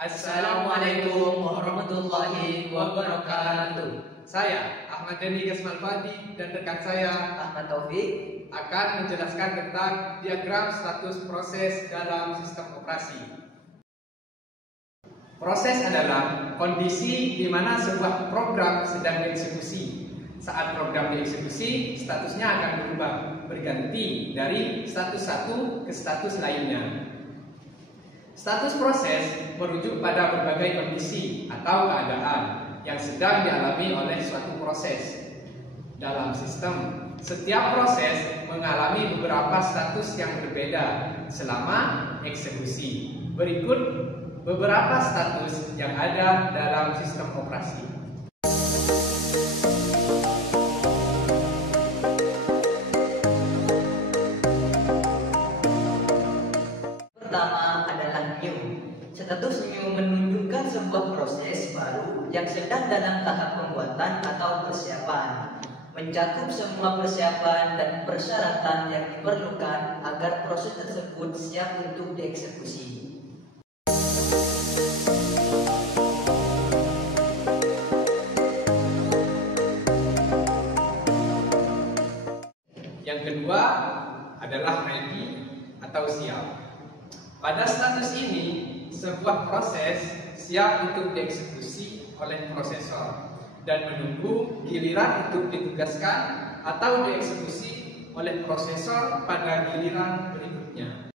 Assalamualaikum warahmatullahi wabarakatuh. Saya Ahmad Dhani Gasmalfadi dan rekan saya Ahmad Taufik akan menjelaskan tentang diagram status proses dalam sistem operasi. Proses adalah kondisi di mana sebuah program sedang dieksekusi. Saat program dieksekusi, statusnya akan berubah, berganti dari status satu ke status lainnya. Status proses merujuk pada berbagai kondisi atau keadaan yang sedang dialami oleh suatu proses. Dalam sistem, setiap proses mengalami beberapa status yang berbeda selama eksekusi. Berikut beberapa status yang ada dalam sistem operasi. pertama adalah new. Status new menunjukkan sebuah proses baru yang sedang dalam tahap pembuatan atau persiapan, mencakup semua persiapan dan persyaratan yang diperlukan agar proses tersebut siap untuk dieksekusi. Yang kedua adalah ready atau siap. Pada status ini, sebuah proses siap untuk dieksekusi oleh prosesor dan menunggu giliran untuk ditugaskan atau dieksekusi oleh prosesor pada giliran berikutnya.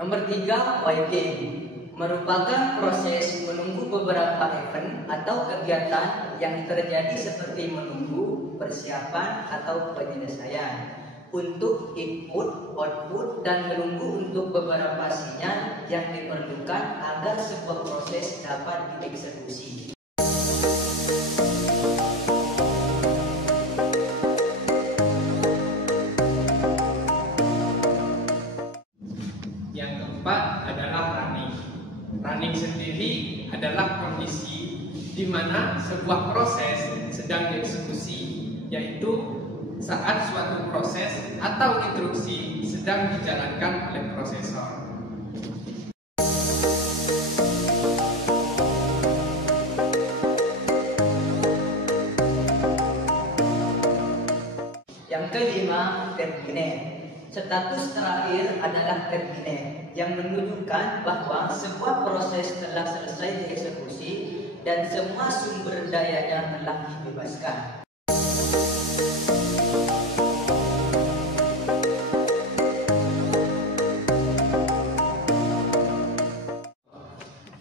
Nomor 3, waiting, merupakan proses menunggu beberapa event atau kegiatan yang terjadi seperti menunggu, persiapan, atau penyelesaian untuk input, output, dan menunggu untuk beberapa sinyal yang diperlukan agar sebuah proses dapat dieksekusi. Yang keempat adalah running. Running sendiri adalah kondisi di mana sebuah proses sedang dieksekusi, yaitu saat suatu proses atau instruksi sedang dijalankan oleh prosesor. Yang kelima, terminate. Status terakhir adalah terminate, yang menunjukkan bahwa sebuah proses telah selesai dieksekusi dan semua sumber dayanya telah dibebaskan.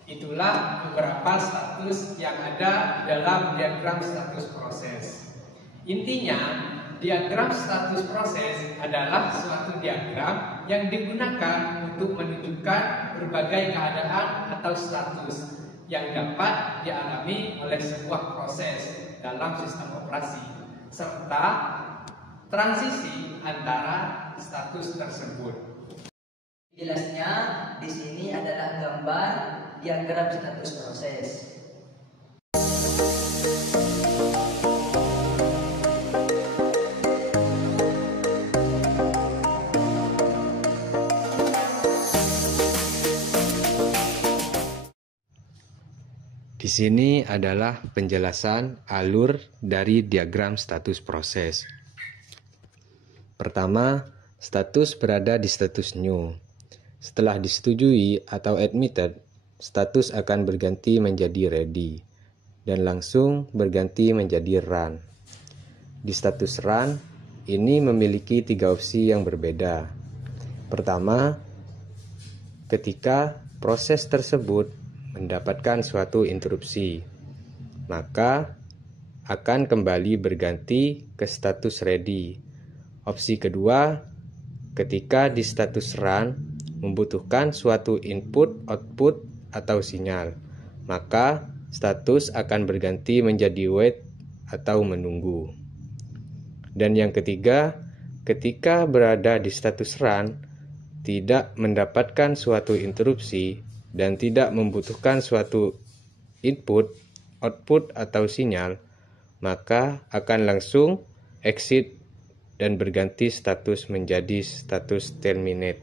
Itulah beberapa status yang ada dalam diagram status proses. Intinya, diagram status proses adalah suatu diagram yang digunakan untuk menunjukkan berbagai keadaan atau status yang dapat dialami oleh sebuah proses dalam sistem operasi, serta transisi antara status tersebut. Jelasnya, di sini adalah gambar diagram status proses. Di sini adalah penjelasan alur dari diagram status proses. Pertama, status berada di status new. Setelah disetujui atau admitted, status akan berganti menjadi ready dan langsung berganti menjadi run. Di status run, ini memiliki 3 opsi yang berbeda. Pertama, ketika proses tersebut mendapatkan suatu interupsi, maka akan kembali berganti ke status ready. Opsi kedua, ketika di status run membutuhkan suatu input, output, atau sinyal, maka status akan berganti menjadi wait atau menunggu. Dan yang ketiga, ketika berada di status run, tidak mendapatkan suatu interupsi dan tidak membutuhkan suatu input, output, atau sinyal, maka akan langsung exit, dan berganti status menjadi status terminate.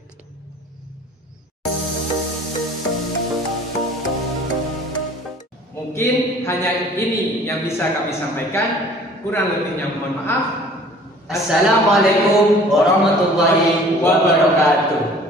Mungkin hanya ini yang bisa kami sampaikan. Kurang lebihnya mohon maaf. Assalamualaikum warahmatullahi wabarakatuh.